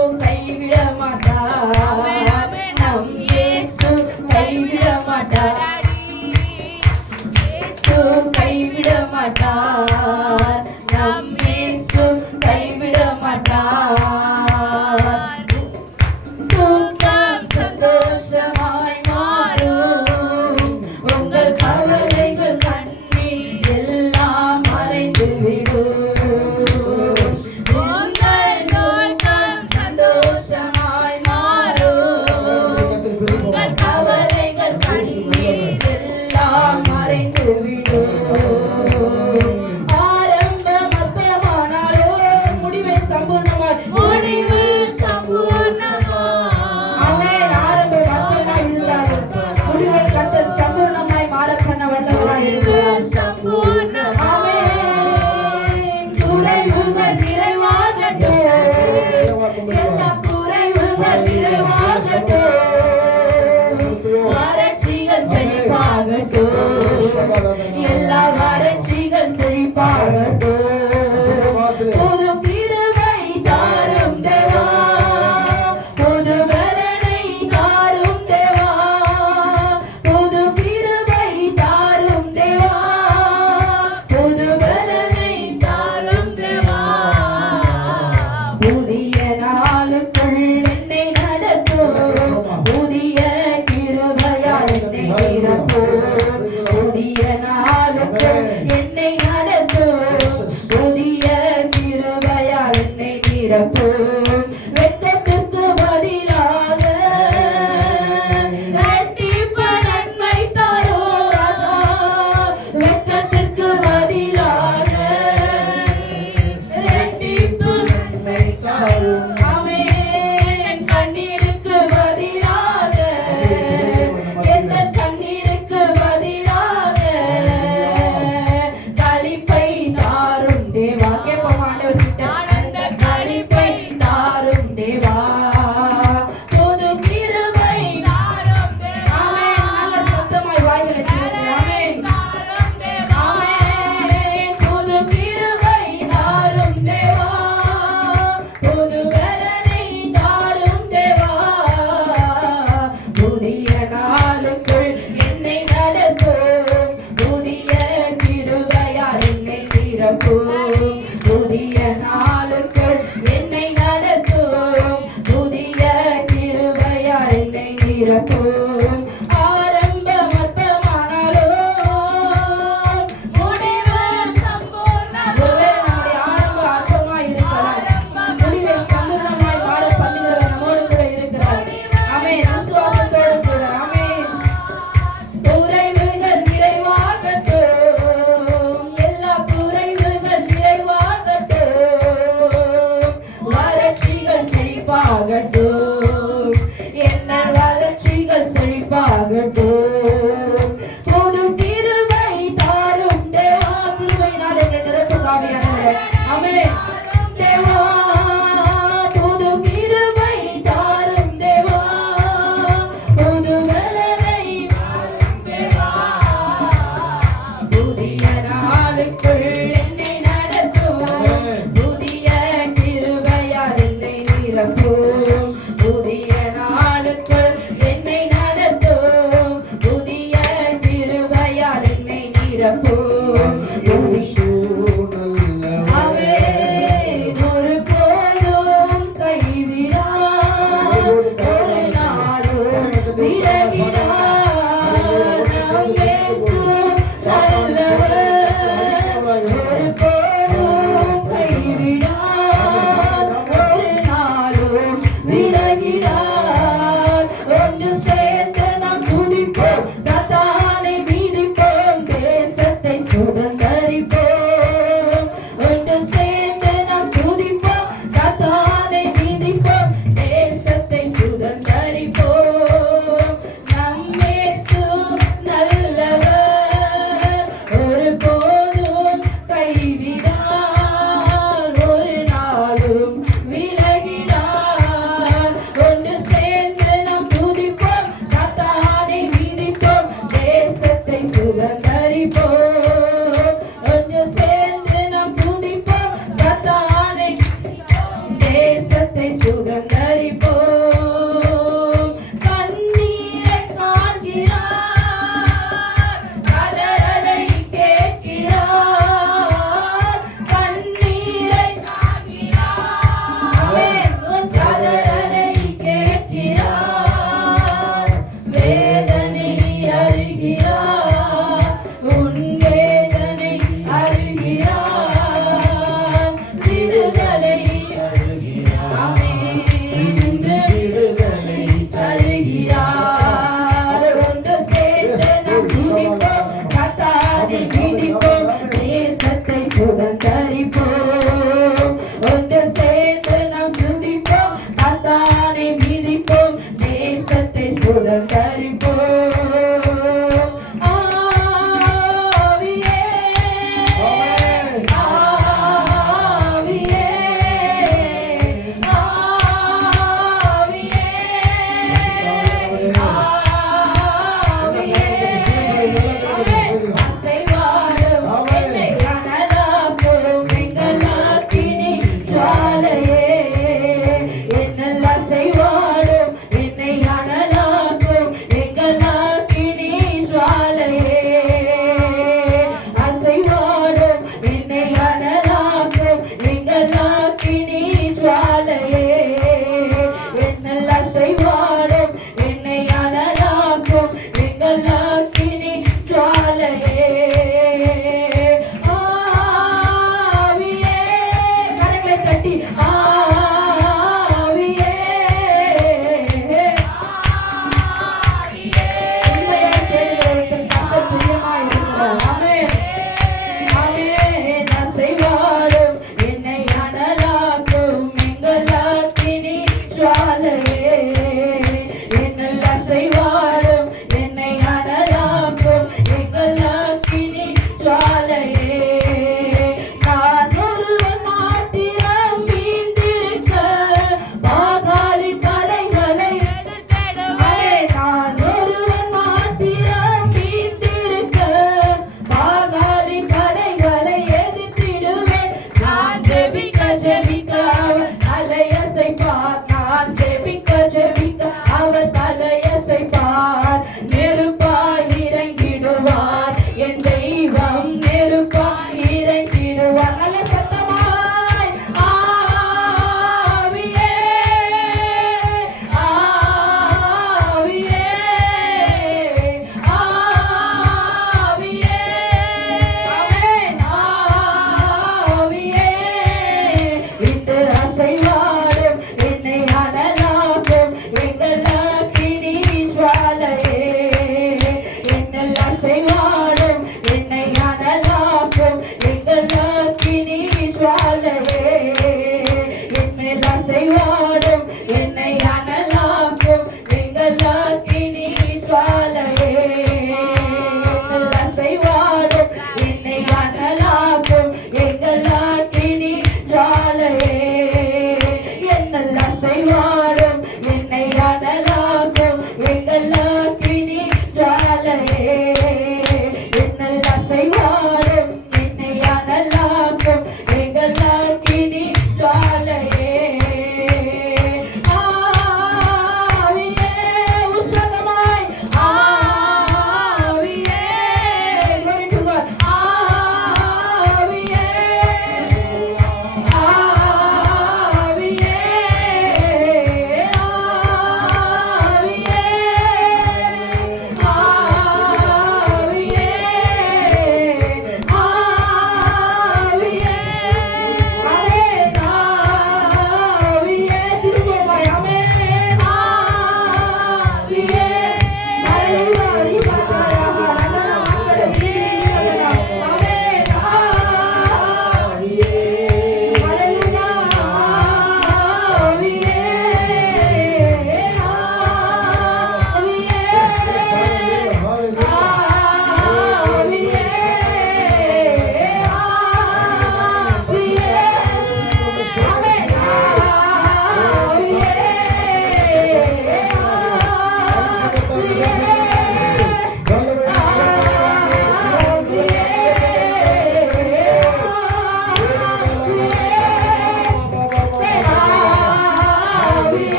இயேசு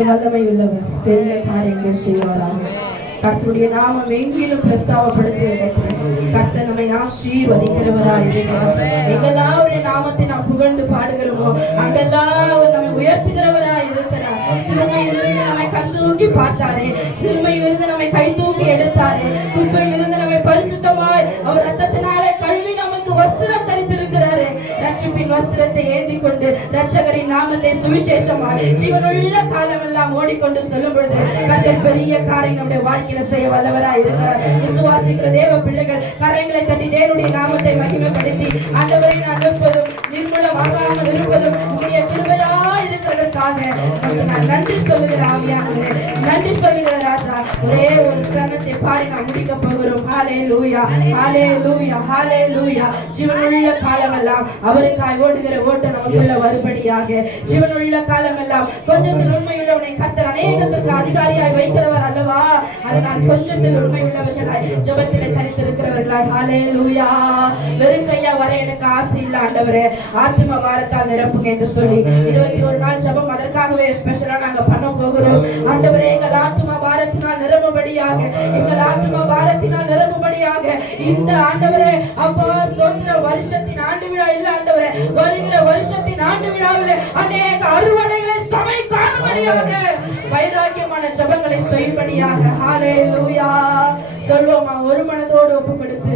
கர்த்தர் வல்லமை உள்ளவர். பெரிய காரியங்கள் செய்வாராக கர்த்தருடைய நாமம் எங்கிலும் பிரஸ்தாவப்படுத்தி கர்த்தர் நம்மை ஆசீர்வதிக்கிறவராய் இருக்கிறார். எங்கெல்லாம் அவருடைய நாமத்தை நாம் புகழ்ந்து பாடுகிறோமோ அங்கெல்லாம் அவர் நம்மை உயர்த்துகிறவராய் இருக்கிறார். சிறுமையிலிருந்து நம்மை கண் தூக்கி பார்த்தாரே. சிறுமையிலிருந்து நம்மை கை தூக்கி எடுத்தாரே. குப்பையிலிருந்து நம்மை பரிசுத்தமாய் அவர் ரத்தத்தினாலே ரட்சிப்பின் வஸ்திரத்தை ஏந்தி கொண்டு ரட்சகரின் நாமத்தை சுவிசேஷமாய் ஜீவனுள்ள காலமெல்லாம் ஓடிக்கொண்டு செல்லும் பொழுது கத்தர் பெரிய காரை நம்முடைய வாழ்க்கையில செய்ய வல்லவராய் இருக்கிறார். விசுவாசிக்கிற தேவ பிள்ளைகள் கரைகளை தட்டி தேவனுடைய நாமத்தை மகிமைப்படுத்தி ஆண்டவரை நான் எப்போதும் நிர்மூலமாகாமல் இருப்பதும் உடைய கிருபையா இருக்கிற நான் நன்றி சொல்லுகிற ஆவியானவரே. நன்றி சொல்லுகிற ராஜா. ஒரே ஒரு சரணத்தை பாடி நாம் முடிக்க போகிறோம். ஹாலே லூயா ஹாலே லூயா ஹாலே லூயா ஜீவனுள்ள காலமெல்லாம் அவருக்காய் ஓடுகிற ஓட்ட நமக்குள்ள வருபடியாக ஜீவனுள்ள காலமெல்லாம் கொஞ்சத்தில் உண்மையுள்ளவனை கத்தர் அநேகத்திற்கு அதிகாரியாய் வைக்கிறவர் அல்லவா? அதனால் கொஞ்சத்தில் உண்மை உள்ளவர்களாய் ஜபத்தில் தரித்திருக்கிறவர்களாய். ஹாலே லூயா வெறும் கையா வர எனக்கு ஆசை இல்ல ஆண்டவரே. ஆத்ம பாரத்தால் நிரப்புங்க என்று சொல்லி இருபத்தி ஒரு நாள் ஜெபம் அதற்காகவே ஸ்பெஷலா நாங்க பண்ண போகிறோம். ஆண்டவரே எங்கள் ஆத்ம பாரத்தினால் நிரம்பும்படியாக எங்கள் ஆத்ம பாரத்தினால் நிரம்பும்படியாக இந்த ஆண்டவரே அப்பா ஸ்தோத்திர வருஷத்தின் ஆண்டு விழா இல்ல ஆண்டவரே வருகிற வருஷத்தின் ஆண்டு விழாவில் அநேக அறுவடைகளை சபை காணும்படியாக வைராக்கியமான ஜெபங்களை செய்யும்படியாக. ஹalleluya. சொல்வோமா ஒரு மனதோடு ஒப்பு கொடுத்து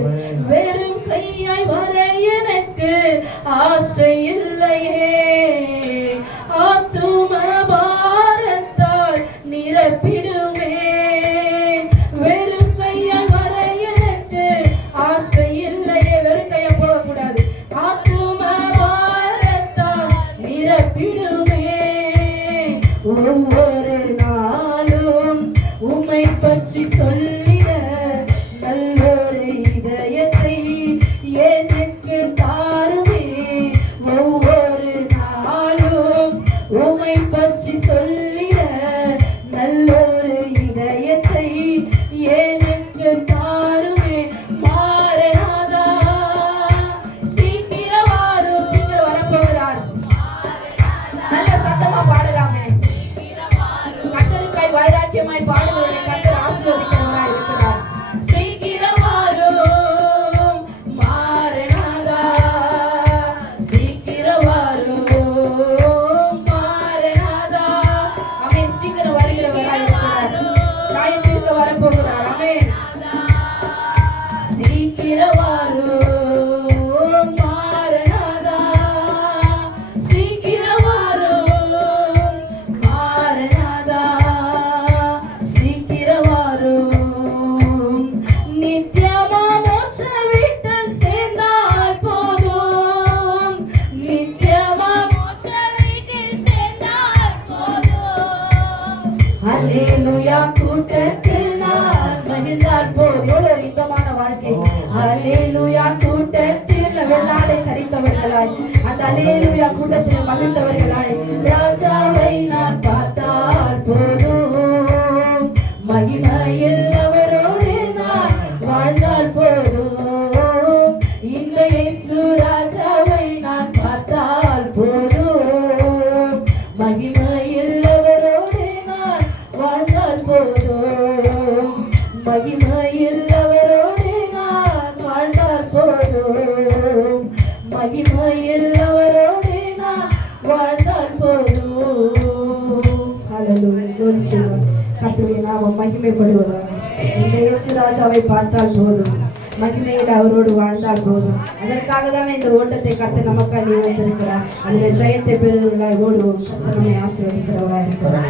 வெறும் கையாய் வர எனக்கு ஆசையில் இந்த நான் பார்த்தால் போதும். மகிமையில் அவரோடு நான் வாழ்ந்தால் போதும். மகிமையில் அவரோடு நான் வாழ்ந்தால் போதும். மகிமையில் அவரோடு நான் வாழ்ந்தால் போதும். ஹalleluya. மகிமைப்படுவதாக. இந்த இயேசு ராஜாவை பார்த்தால் போதும். மகிமையில் அவரோடு வாழ்ந்தால் போதும். அதற்காக தானே இந்த ஓட்டத்தை கர்த்தர் நமக்காக நியமித்திருக்கிறார் அந்த ஜெயத்தை பெறுவர்களாய் ஓடுவோம். கர்த்தர் நம்மை ஆசீர்வதிக்கிறவராய் இருக்கிறார்.